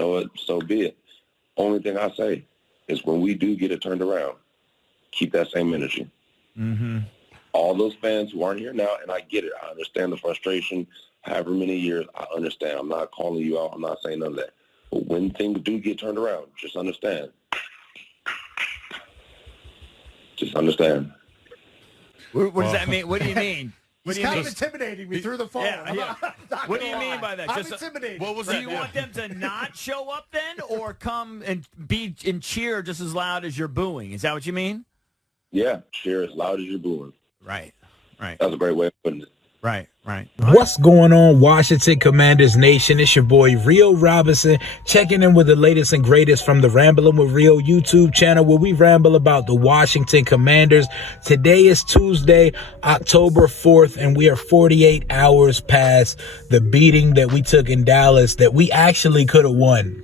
know what? So be it. Only thing I say is when we do get it turned around, keep that same energy. Mm-hmm. All those fans who aren't here now, and I get it. I understand the frustration. However many years, I understand. I'm not calling you out. I'm not saying none of that. But when things do get turned around, just understand. Just understand. What does that mean? What do you mean? He's kind of intimidating me through the phone. Yeah. What do you mean by that? I'm intimidated. What was Do that? you want them to not show up then, or come and be and cheer just as loud as you're booing? Is that what you mean? Yeah, cheer as loud as you're booing. Right. That's a great way of putting it. Right. What's going on, Washington Commanders Nation? It's your boy Rio Robinson checking in with the latest and greatest from the Rambling with Rio YouTube channel, where we ramble about the Washington Commanders. Today is Tuesday, October 4th, and we are 48 hours past the beating that we took in Dallas that we actually could have won.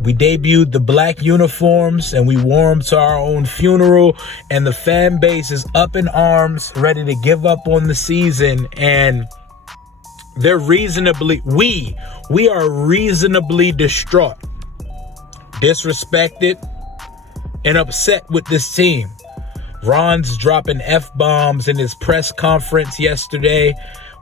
We debuted the black uniforms and we wore them to our own funeral, and the fan base is up in arms, ready to give up on the season. And they're we are reasonably distraught, disrespected, and upset with this team. Ron's dropping F-bombs in his press conference yesterday.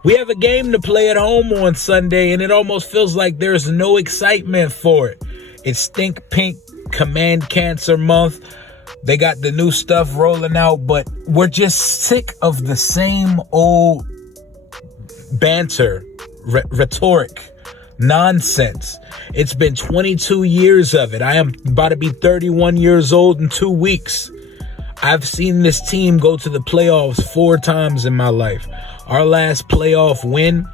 We have a game to play at home on Sunday, and it almost feels like there's no excitement for it. It's Stink Pink Command Cancer Month. They got the new stuff rolling out, but we're just sick of the same old banter, rhetoric, nonsense. It's been 22 years of it. I am about to be 31 years old in 2 weeks. I've seen this team go to the playoffs 4 times in my life. Our last playoff win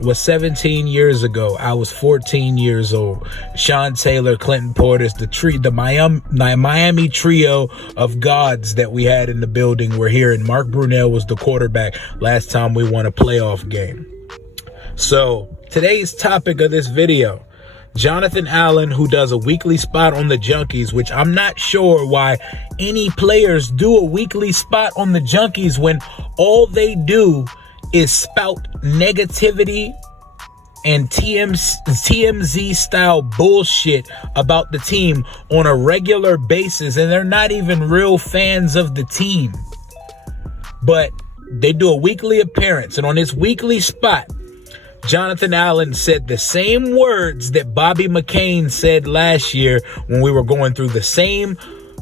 was 17 years ago. I was 14 years old. Sean Taylor, Clinton Portis, the Miami trio of gods that we had in the building were here, and Mark Brunell was the quarterback last time we won a playoff game. So today's topic of this video, Jonathan Allen, who does a weekly spot on the Junkies, which I'm not sure why any players do a weekly spot on the Junkies when all they do is spout negativity and TMZ style bullshit about the team on a regular basis, and they're not even real fans of the team. But they do a weekly appearance, and on this weekly spot, Jonathan Allen said the same words that Bobby McCain said last year when we were going through the same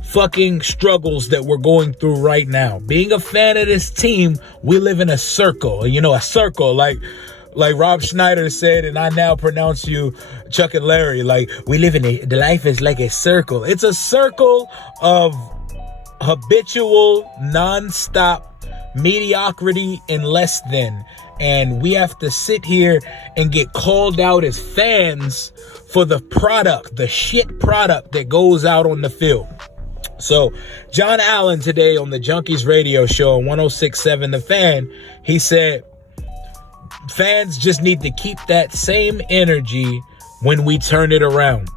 fucking struggles that we're going through right now. Being a fan of this team, we live in a circle. You know, a circle like Rob Schneider said, and I now pronounce you Chuck and Larry, like we live in the life is like a circle. It's a circle of habitual, non-stop mediocrity and less than. And we have to sit here and get called out as fans for the product, the shit product that goes out on the field. So John Allen today on the Junkies radio show on 106.7 The Fan, he said fans just need to keep that same energy when we turn it around.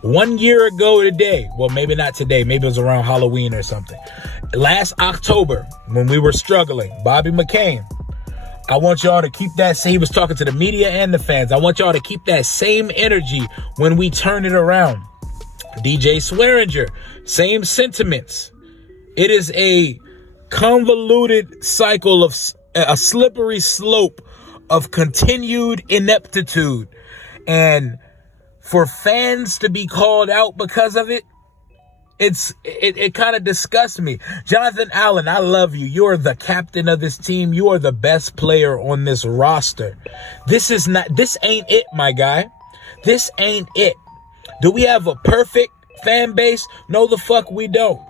1 year ago today, well, maybe not today, maybe it was around Halloween or something. Last October, when we were struggling, Bobby McCain, I want y'all to keep that same, he was talking to the media and the fans, I want y'all to keep that same energy when we turn it around. DJ Swearinger, same sentiments. It is a convoluted cycle of a slippery slope of continued ineptitude. And for fans to be called out because of it, it kind of disgusts me. Jonathan Allen, I love you. You're the captain of this team. You are the best player on this roster. This ain't it, my guy. This ain't it. Do we have a perfect fan base? No, the fuck we don't.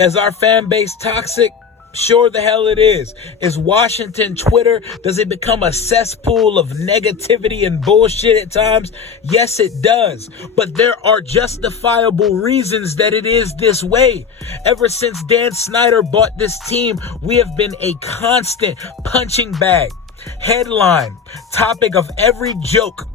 Is our fan base toxic? Sure the hell it is. Is Washington Twitter, does it become a cesspool of negativity and bullshit at times? Yes, it does. But there are justifiable reasons that it is this way. Ever since Dan Snyder bought this team, we have been a constant punching bag, headline, topic of every joke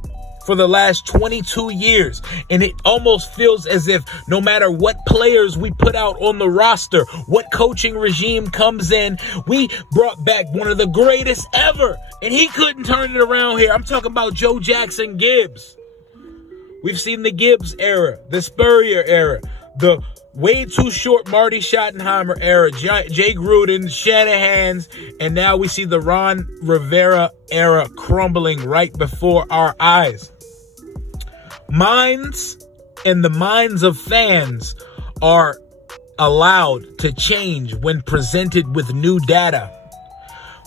for the last 22 years. And it almost feels as if no matter what players we put out on the roster, what coaching regime comes in, we brought back one of the greatest ever, and he couldn't turn it around here. I'm talking about Joe Jackson Gibbs. We've seen the Gibbs era, the Spurrier era, the way too short Marty Schottenheimer era, Jay Gruden, Shanahan's, and now we see the Ron Rivera era crumbling right before our eyes. Minds and the minds of fans are allowed to change when presented with new data.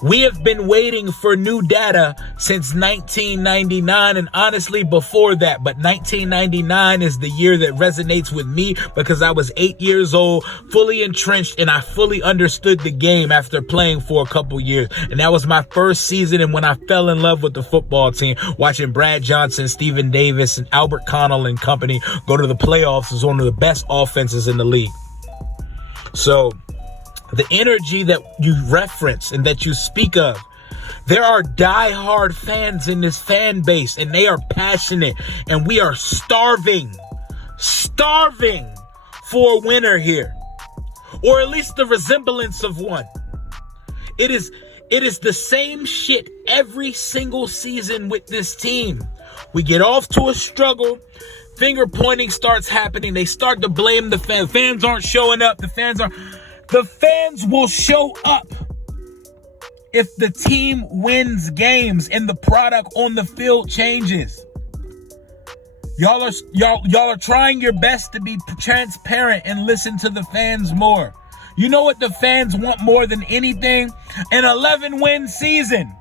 We have been waiting for new data since 1999, and honestly before that, but 1999 is the year that resonates with me because I was 8 years old, fully entrenched, and I fully understood the game after playing for a couple years. And that was my first season, and when I fell in love with the football team, watching Brad Johnson, Stephen Davis, and Albert Connell and company go to the playoffs is one of the best offenses in the league. So the energy that you reference and that you speak of, there are diehard fans in this fan base, and they are passionate, and we are starving for a winner here, or at least the resemblance of one. It is the same shit every single season with this team. We get off to a struggle. Finger pointing starts happening. They start to blame the fans. Fans aren't showing up. The fans will show up if the team wins games and the product on the field changes. Y'all are trying your best to be transparent and listen to the fans more. You know what the fans want more than anything? An 11-win season.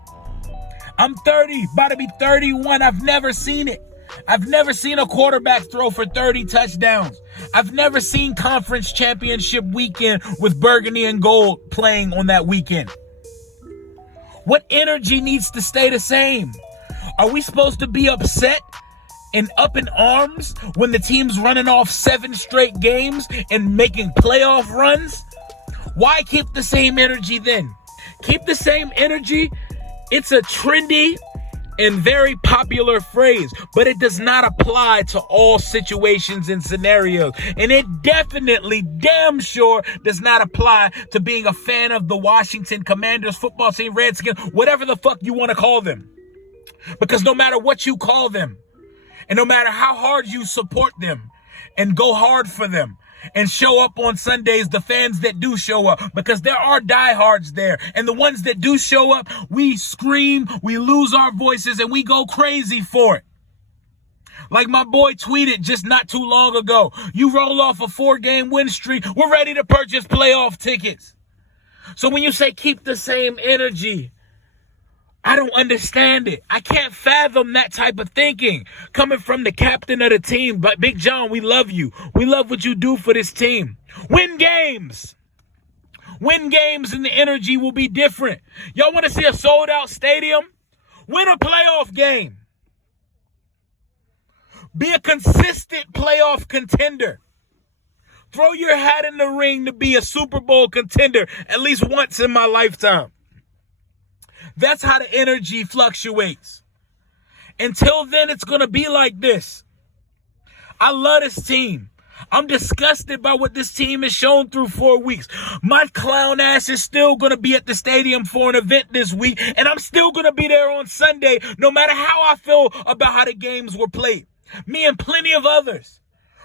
I'm 30, about to be 31. I've never seen it. I've never seen a quarterback throw for 30 touchdowns. I've never seen conference championship weekend with burgundy and gold playing on that weekend. What energy needs to stay the same? Are we supposed to be upset and up in arms when the team's running off 7 straight games and making playoff runs? Why keep the same energy then? Keep the same energy. It's a trendy and very popular phrase, but it does not apply to all situations and scenarios. And it definitely, damn sure, does not apply to being a fan of the Washington Commanders, football team, Redskins, whatever the fuck you want to call them. Because no matter what you call them, and no matter how hard you support them and go hard for them and show up on Sundays, the fans that do show up, because there are diehards there, and the ones that do show up, we scream, we lose our voices, and we go crazy for it. Like my boy tweeted just not too long ago, you roll off a 4-game win streak, we're ready to purchase playoff tickets. So when you say keep the same energy, I don't understand it. I can't fathom that type of thinking coming from the captain of the team. But Big John, we love you. We love what you do for this team. Win games. Win games and the energy will be different. Y'all want to see a sold-out stadium? Win a playoff game. Be a consistent playoff contender. Throw your hat in the ring to be a Super Bowl contender at least once in my lifetime. That's how the energy fluctuates. Until then, it's going to be like this. I love this team. I'm disgusted by what this team has shown through 4 weeks. My clown ass is still going to be at the stadium for an event this week, and I'm still going to be there on Sunday, no matter how I feel about how the games were played. Me and plenty of others.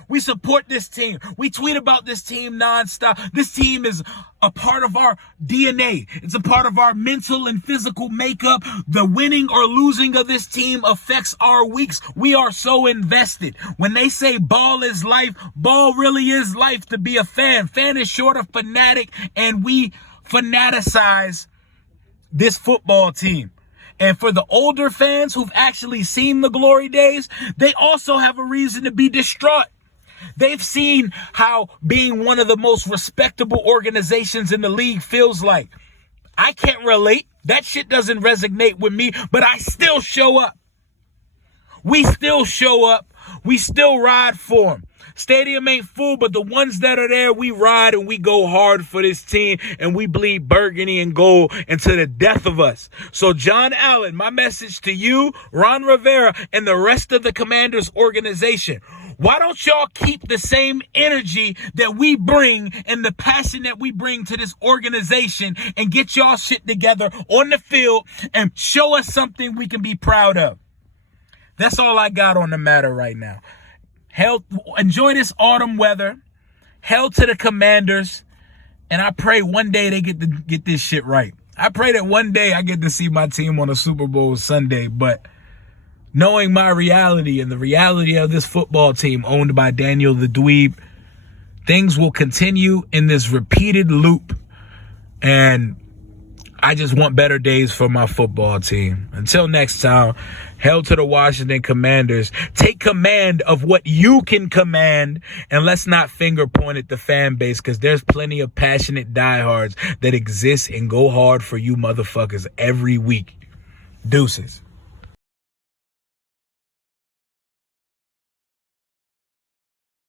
We support this team. We tweet about this team nonstop. This team is a part of our DNA. It's a part of our mental and physical makeup. The winning or losing of this team affects our weeks. We are so invested. When they say ball is life, ball really is life to be a fan. Fan is short of fanatic, and we fanaticize this football team. And for the older fans who've actually seen the glory days, they also have a reason to be distraught. They've seen how being one of the most respectable organizations in the league feels like. I can't relate. That shit doesn't resonate with me, but I still show up. We still show up. We still ride for them. Stadium ain't full, but the ones that are there, we ride and we go hard for this team, and we bleed burgundy and gold into the death of us. So John Allen, my message to you, Ron Rivera, and the rest of the Commanders organization, why don't y'all keep the same energy that we bring and the passion that we bring to this organization and get y'all shit together on the field and show us something we can be proud of? That's all I got on the matter right now. enjoy this autumn weather. Hell to the Commanders. And I pray one day they get this shit right. I pray that one day I get to see my team on a Super Bowl Sunday. But knowing my reality and the reality of this football team owned by Daniel the Dweeb, things will continue in this repeated loop. And I just want better days for my football team. Until next time, hell to the Washington Commanders. Take command of what you can command, and let's not finger point at the fan base, because there's plenty of passionate diehards that exist and go hard for you motherfuckers every week. Deuces.